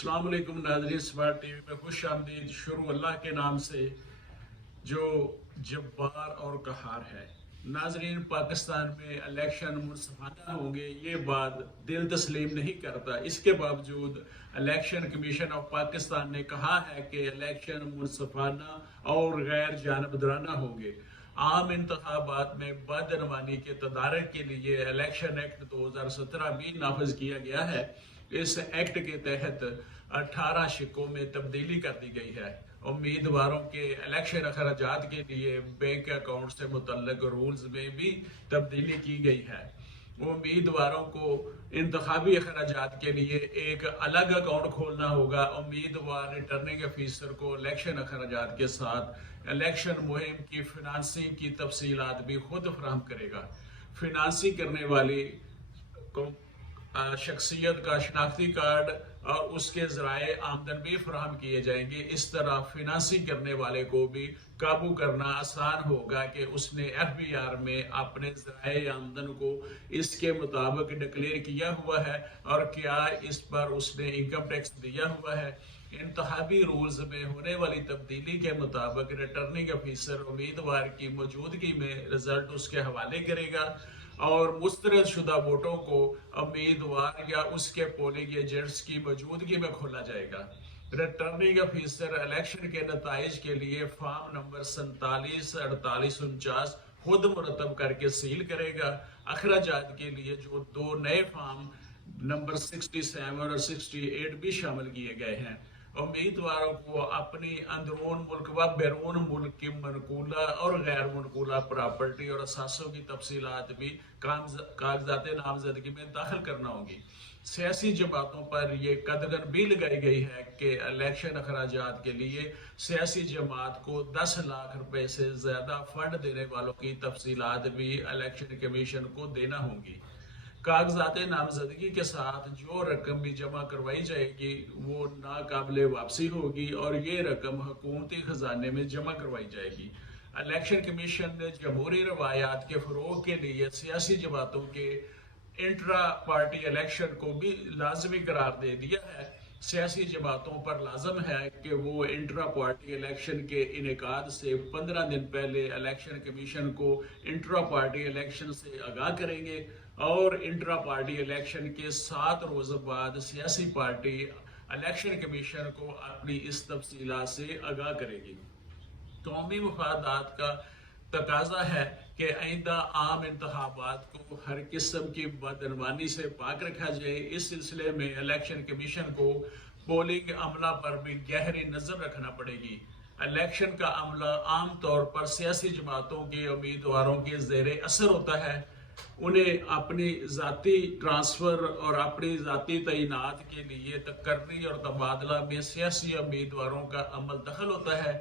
अस्सलाम वालेकुम नाज़रीन, स्मार्ट टीवी में खुश आमदीद। शुरू अल्लाह के नाम से जो जब्बार और कहार है। नाज़रीन, पाकिस्तान में इलेक्शन मुनसिफाना होंगे ये बात दिल तस्लीम नहीं करता। इसके बावजूद इलेक्शन कमीशन ऑफ पाकिस्तान ने कहा है कि इलेक्शन मुनसिफाना और गैर जानबदाराना होंगे। आम इंतखाबात में बदनवानी के तदारक के लिए इलेक्शन एक्ट 2017 भी नाफज किया गया है। इस एक्ट के तहत 18 शिकों में तब्दीली कर दी गई है। उम्मीदवारों के इलेक्शन अखराजात के लिए बैंक अकाउंट से मुतल्लक रूल्स में भी तब्दीली की गई है। उम्मीदवारों को इंतखाबी अखराजात के लिए एक अलग अकाउंट खोलना होगा। उम्मीदवार रिटर्निंग अफीसर को इलेक्शन अखराजात के साथ इलेक्शन मुहिम की फिनांसिंग की तफसीलात भी खुद फराहम करेगा। फिनांसिंग करने वाली शख्सियत का शनाख्ती कार्ड और उसके ज़राए आमदन भी फराहम किए जाएंगे। इस तरह फिनांसिंग करने वाले को भी काबू करना आसान होगा कि उसने FBR में अपने ज़राए आमदन को इसके मुताबिक डिक्लेयर किया हुआ है और क्या इस पर उसने इनकम टैक्स दिया हुआ है। इंतखाबी रूल्स में होने वाली तब्दीली के मुताबिक रिटर्निंग अफीसर उम्मीदवार की मौजूदगी में रिजल्ट उसके हवाले करेगा और मुस्तरद शुदा वोटों को उम्मीदवार या उसके पोलिंग एजेंट्स की मौजूदगी में खोला जाएगा। रिटर्निंग अफीसर इलेक्शन के नताइज के लिए फॉर्म नंबर 47, 48, 49 खुद मुरतब करके सील करेगा। अखराजात के लिए जो 2 नए फॉर्म नंबर 67 और 68 भी शामिल किए गए हैं। उम्मीदवारों को अपनी अंदरून मुल्क व बैरून मुल्क की मनकूला और गैर मनकूला प्रॉपर्टी और असासों की तफसीलात भी कागजात नामजदगी में दाखिल करना होगी। सियासी जमातों पर यह कदगन भी लगाई गई है कि इलेक्शन अखराजात के लिए सियासी जमात को 10 लाख रुपए से ज्यादा फंड देने वालों की तफसीलात भी इलेक्शन कमीशन को देना होंगी। कागजात नामजदगी के साथ जो रकम भी जमा करवाई जाएगी वो नाकाबिले वापसी होगी और ये रकम हुकूमती खजाने में जमा करवाई जाएगी। इलेक्शन कमीशन ने जमहूरी रवायात के फरोग के लिए सियासी जमातों के इंट्रा पार्टी इलेक्शन को भी लाजमी करार दे दिया है। सियासी जमातों पर लाजम है कि वो इंट्रा पार्टी इलेक्शन के इनेकाद से 15 दिन पहले इलेक्शन कमीशन को इंट्रा पार्टी इलेक्शन से आगाह करेंगे और इंट्रा पार्टी इलेक्शन के 7 रोज बाद सियासी पार्टी इलेक्शन कमीशन को अपनी इस तफसीला से आगाह करेगी। कौमी मफादात का तकाजा है कि आइंदा आम इंतखाबात को हर किस्म की बदनवानी से पाक रखा जाए। इस सिलसिले में इलेक्शन कमीशन को पोलिंग अमला पर भी गहरी नजर रखना पड़ेगी। इलेक्शन का अमला आम तौर पर सियासी जमातों के उम्मीदवारों के जेर असर होता है। उन्हें अपनी ज़ाती ट्रांसफ़र और अपनी ज़ाती तैनात के लिए तकर्री और तबादला में सियासी उम्मीदवारों का अमल दखल होता है।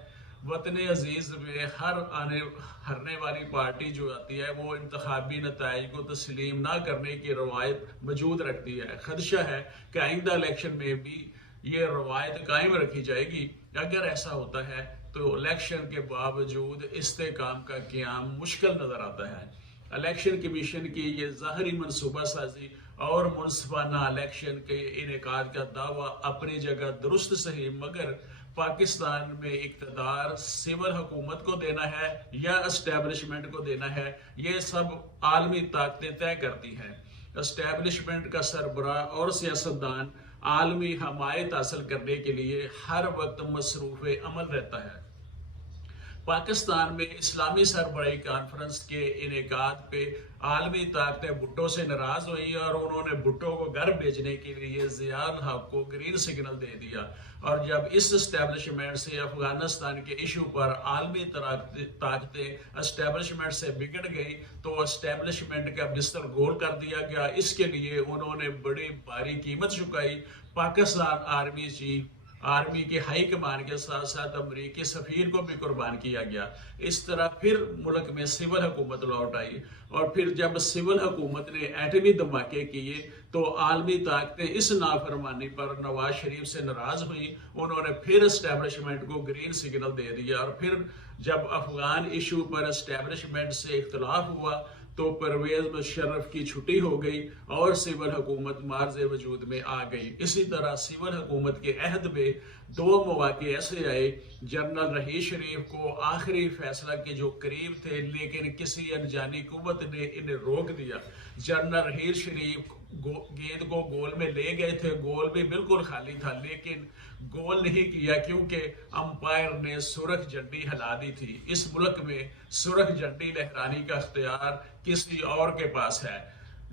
वतन अजीज़ में हरने वाली पार्टी जो आती है वो इंतखाबी नताइज को तस्लीम ना करने की रवायत मौजूद रखती है। खदशा है कि आइंदा इलेक्शन में भी ये रवायत कायम रखी जाएगी। अगर ऐसा होता है तो इलेक्शन के बावजूद इस्तेकाम का क़याम मुश्किल नज़र आता है। इलेक्शन कमीशन की ये ज़ाहरी मनसूबा साजी और मुनसिफाना इलेक्शन के इनेकाद का दावा अपनी जगह दुरुस्त सही, मगर पाकिस्तान में इक़्तिदार सिविल हुकूमत को देना है या एस्टेब्लिशमेंट को देना है, ये सब आलमी ताकतें तय करती हैं। एस्टेब्लिशमेंट का सरबराह और सियासतदान आलमी हमायत हासिल करने के लिए हर वक्त मसरूफ़ अमल रहता है। पाकिस्तान में इस्लामी सरबराही कॉन्फ्रेंस के इनेकाद पे आलमी ताकतें भुट्टो से नाराज हुई और उन्होंने भुट्टो को घर भेजने के लिए ज़ियाउल हक को ग्रीन सिग्नल दे दिया। और जब इस एस्टेब्लिशमेंट से अफगानिस्तान के इशू पर आलमी ताकतें एस्टेब्लिशमेंट से बिगड़ गई तो एस्टेब्लिशमेंट का बिस्तर गोल कर दिया गया। इसके लिए उन्होंने बड़ी भारी कीमत चुकाई। पाकिस्तान आर्मी के हाई कमान के साथ साथ अमरीकी सफीर को भी कुर्बान किया गया। इस तरह फिर मुल्क में सिविल हुकूमत लौट आई और फिर जब सिविल हुकूमत ने एटमी धमाके किए तो आलमी ताकतें इस नाफरमानी पर नवाज शरीफ से नाराज हुई। उन्होंने फिर एस्टेब्लिशमेंट को ग्रीन सिग्नल दे दिया और फिर जब अफगान इशू पर एस्टेब्लिशमेंट से इख्तलाफ हुआ تو پرویز مشرف کی چھٹی ہو گئی اور سول حکومت مارز وجود میں آ گئی۔ اسی طرح سول حکومت کے عہد میں 2 مواقع ایسے آئے، جنرل رحیل شریف کو آخری فیصلہ کے جو قریب تھے لیکن کسی انجانی قوت نے انہیں روک دیا۔ جنرل رحیل شریف گیند کو گول میں لے گئے تھے، گول بھی بالکل خالی تھا لیکن گول نہیں کیا کیونکہ امپائر نے سرخ جھنڈی ہلا دی تھی۔ اس ملک میں سرخ جھنڈی لہرانے کا اختیار کسی اور کے پاس ہے۔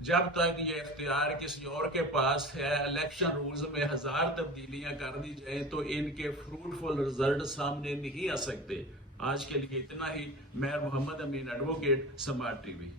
جب تک یہ اختیار کسی اور کے پاس ہے، الیکشن رولز میں 1000 تبدیلیاں کر دی جائیں تو ان کے فروٹفل رزلٹ سامنے نہیں آ سکتے۔ آج کے لیے اتنا ہی۔ میں محمد امین ایڈوکیٹ، سماعت ٹی وی۔